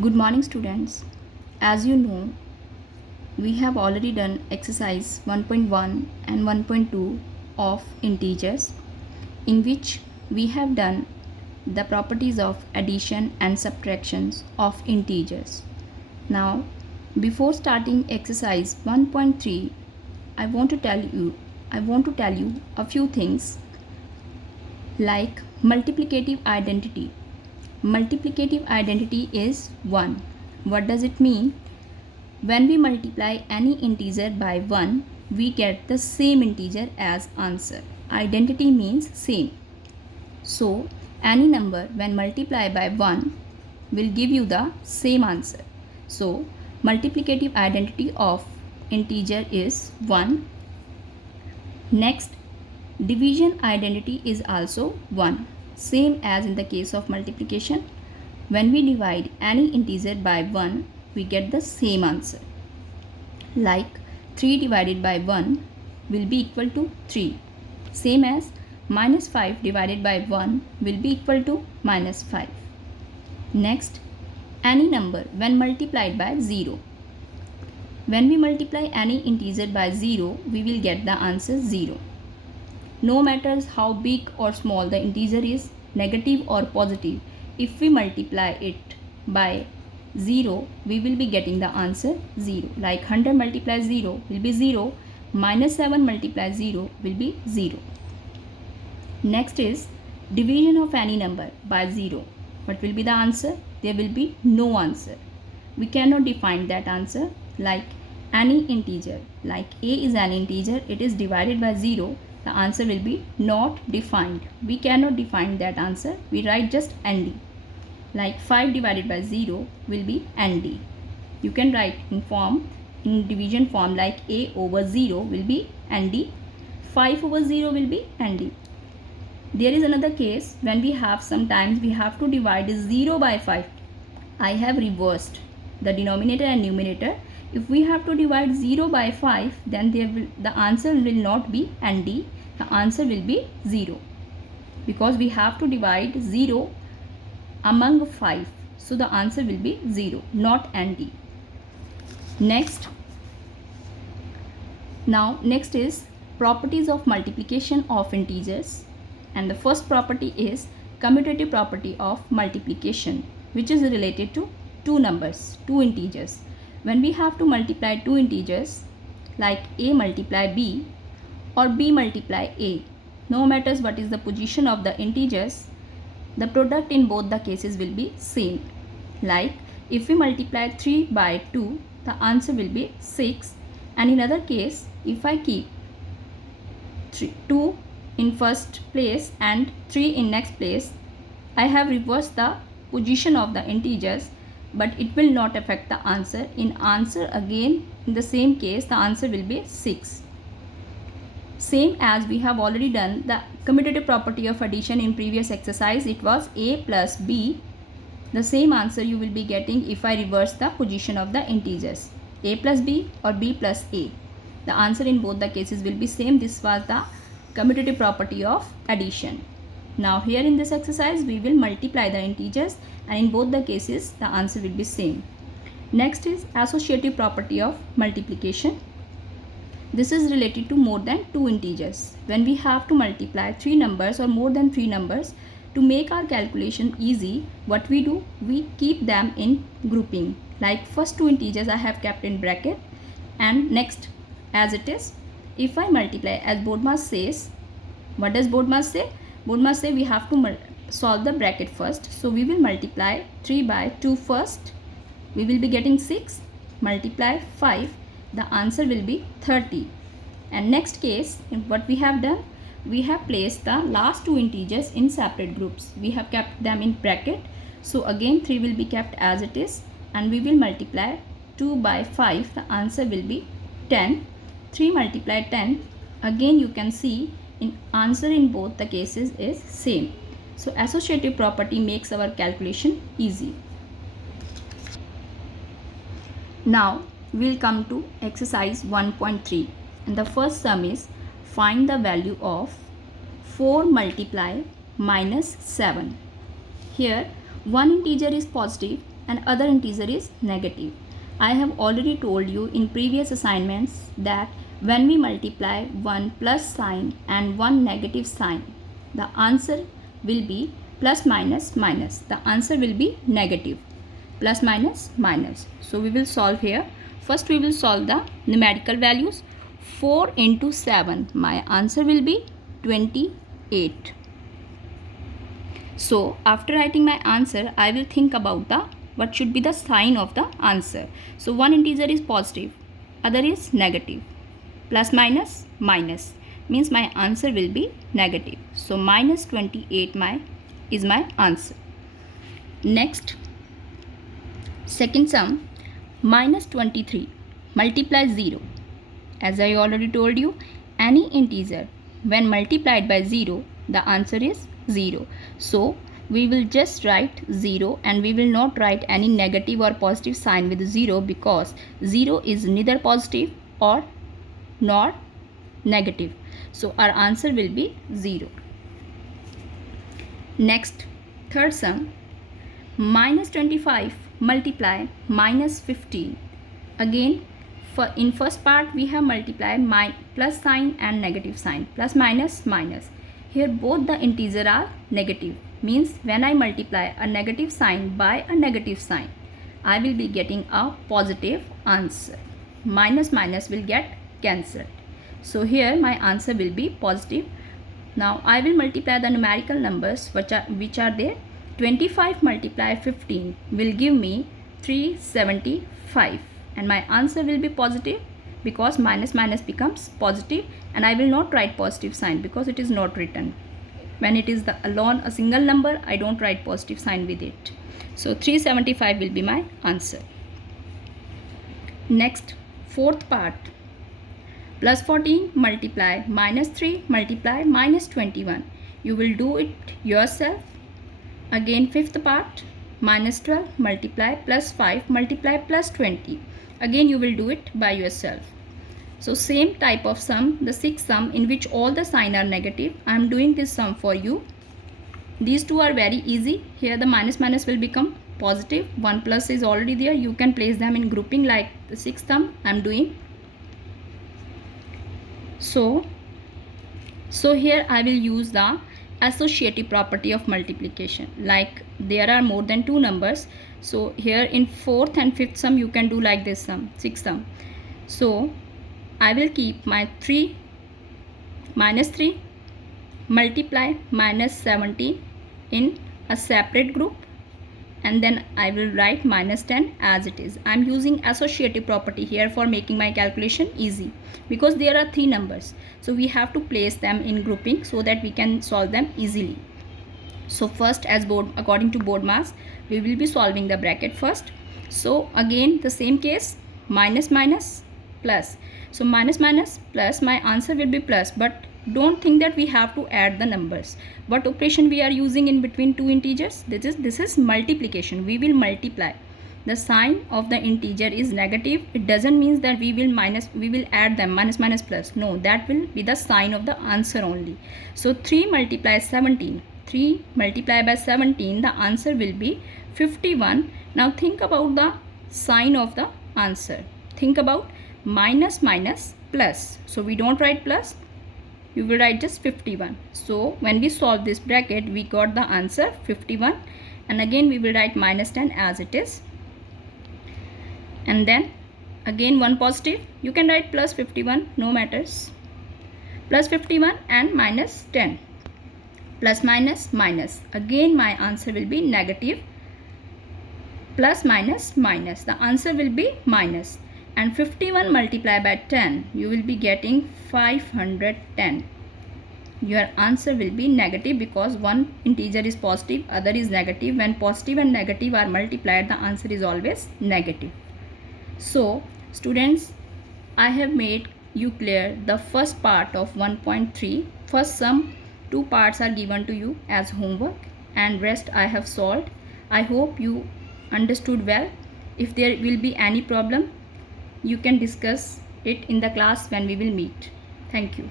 Good morning, students. As you know, we have already done exercise 1.1 and 1.2 of integers, in which we have done the properties of addition and subtractions of integers. Now, before starting exercise 1.3, I want to tell you a few things like multiplicative identity. Multiplicative identity is 1. What does it mean? When we multiply any integer by 1, we get the same integer as answer. Identity means same. So, any number when multiplied by 1 will give you the same answer. So, multiplicative identity of integer is 1. Next, division identity is also 1. Same as in the case of multiplication. When we divide any integer by 1, we get the same answer. Like 3 divided by 1 will be equal to 3. Same as minus 5 divided by 1 will be equal to minus 5. Next, any number when multiplied by 0. When we multiply any integer by 0, we will get the answer 0. No matters how big or small the integer is, negative or positive, if we multiply it by 0, we will be getting the answer 0. Like 100 multiplied 0 will be 0, minus 7 multiplied 0 will be 0. Next is division of any number by 0. What will be the answer? There will be no answer. We cannot define that answer. Like any integer, like a is an integer, it is divided by 0, the answer will be not defined. We cannot define that answer. We write just nd. Like 5 divided by 0 will be nd. You can write in division form, like a over 0 will be nd, 5 over 0 will be nd. There is another case when we have sometimes we have to divide 0 by 5. I have reversed the denominator and numerator. If we have to divide 0 by 5, then the answer will not be nd, the answer will be 0, because we have to divide 0 among 5. So the answer will be 0, not nd. Next is properties of multiplication of integers, and the first property is commutative property of multiplication, which is related to two integers. When we have to multiply two integers, like a multiply b or b multiply a, no matters what is the position of the integers, the product in both the cases will be same. Like if we multiply 3 by 2, the answer will be 6, and in other case, if I keep 2 in first place and 3 in next place, I have reversed the position of the integers, but it will not affect the answer. In answer again, in the same case, the answer will be 6. Same as we have already done the commutative property of addition in previous exercise, it was a plus b. The same answer you will be getting if I reverse the position of the integers, a plus b or b plus a. The answer in both the cases will be same. This was the commutative property of addition. Now here in this exercise, we will multiply the integers, and in both the cases, the answer will be same. Next is associative property of multiplication. This is related to more than two integers. When we have to multiply three numbers or more than three numbers, to make our calculation easy, what we do? We keep them in grouping. Like first two integers I have kept in bracket, and next as it is. If I multiply as BODMAS says, what does BODMAS say? BODMAS say we have to solve the bracket first. So we will multiply 3 by 2 first. We will be getting 6. Multiply 5. The answer will be 30. And next case, what we have done? We have placed the last two integers in separate groups. We have kept them in bracket. So again 3 will be kept as it is, and we will multiply 2 by 5. The answer will be 10. 3 multiply 10. Again you can see in answer in both the cases is same. So associative property makes our calculation easy. Now we will come to exercise 1.3, and the first sum is find the value of 4 multiply minus 7. Here one integer is positive and other integer is negative. I have already told you in previous assignments that when we multiply one plus sign and one negative sign, the answer will be plus minus minus. The answer will be negative. Plus minus minus. So we will solve here. First we will solve the numerical values. 4 into 7. My answer will be 28. So after writing my answer, I will think about what should be the sign of the answer. So one integer is positive, other is negative. Plus minus minus means my answer will be negative. So minus 28 is my answer. Next, second sum, minus 23 multiply 0. As I already told you, any integer when multiplied by 0, the answer is 0. So we will just write 0 and we will not write any negative or positive sign with 0 because 0 is neither positive or nor negative. So our answer will be 0. Next, third sum, minus 25 multiply minus 15. Again, in first part we have multiplied plus sign and negative sign, plus minus minus. Here both the integer are negative, means when I multiply a negative sign by a negative sign, I will be getting a positive answer. Minus minus will get cancelled. So here my answer will be positive. Now I will multiply the numerical numbers which are there. 25 multiply 15 will give me 375 and my answer will be positive because minus minus becomes positive, and I will not write positive sign because it is not written. When it is alone a single number, I don't write positive sign with it. So 375 will be my answer. Next, fourth part, plus 14 multiply minus 3 multiply minus 21. You will do it yourself. Again, fifth part, minus 12 multiply plus 5 multiply plus 20. Again you will do it by yourself. So same type of sum, the sixth sum in which all the sign are negative. I am doing this sum for you. These two are very easy. Here the minus minus will become positive. 1 plus is already there. You can place them in grouping like the sixth sum I am doing. So here I will use the associative property of multiplication. Like there are more than two numbers. So here in fourth and fifth sum you can do like this sum, sixth sum. So I will keep my minus 3 multiply minus 17 in a separate group, and then I will write minus 10 as it is. I am using associative property here for making my calculation easy because there are three numbers. So we have to place them in grouping so that we can solve them easily. So first, according to board mass, we will be solving the bracket first. So again the same case, minus minus plus. So minus minus plus, my answer will be plus, but don't think that we have to add the numbers. What operation we are using in between two integers? This is multiplication. We will multiply. The sign of the integer is negative. It doesn't mean that we will add them, minus minus plus. No, that will be the sign of the answer only. So 3 multiply 17. 3 multiplied by 17, the answer will be 51. Now think about the sign of the answer. Think about minus minus plus. So we don't write plus, you will write just 51. So when we solve this bracket, we got the answer 51, and again we will write minus 10 as it is, and then again one positive, you can write plus 51, no matters, plus 51 and minus 10, plus minus minus. Again my answer will be negative, plus minus minus, the answer will be minus, and 51 multiplied by 10, you will be getting 510. Your answer will be negative because one integer is positive, other is negative. When positive and negative are multiplied, the answer is always negative. So students, I have made you clear the first part of 1.3. First sum, 2 parts are given to you as homework, and rest I have solved. I hope you understood well. If there will be any problem, you can discuss it in the class when we will meet. Thank you.